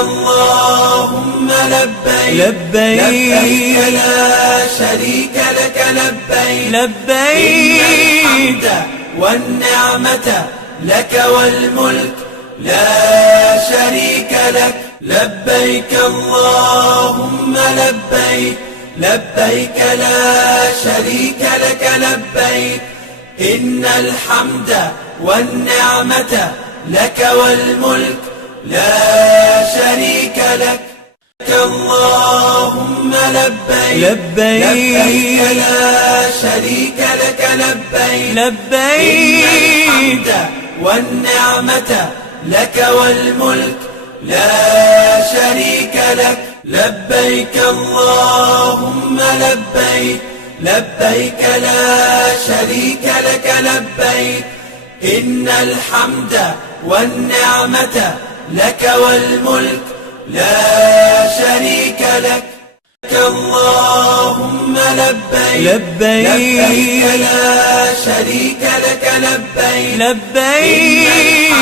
اللهم لبيك لبيك لا شريك لك لبيك لبيك إن الحمد والنعمة لك والملك لا شريك لك لبيك اللهم لبيك لبيك لا شريك لك لبيك إن الحمد والنعمة لك والملك لا شريك لك اللهم لبيك لبيك لا شريك لك لبيك لبيك إن الحمد والنعمة لك والملك لا شريك لك لبيك اللهم لبيك لبيك لا شريك لك لبيك إن الحمد والنعمة لك والملك لا شريك لك اللهم لبيك لبيك لا شريك لك لبيك لبيك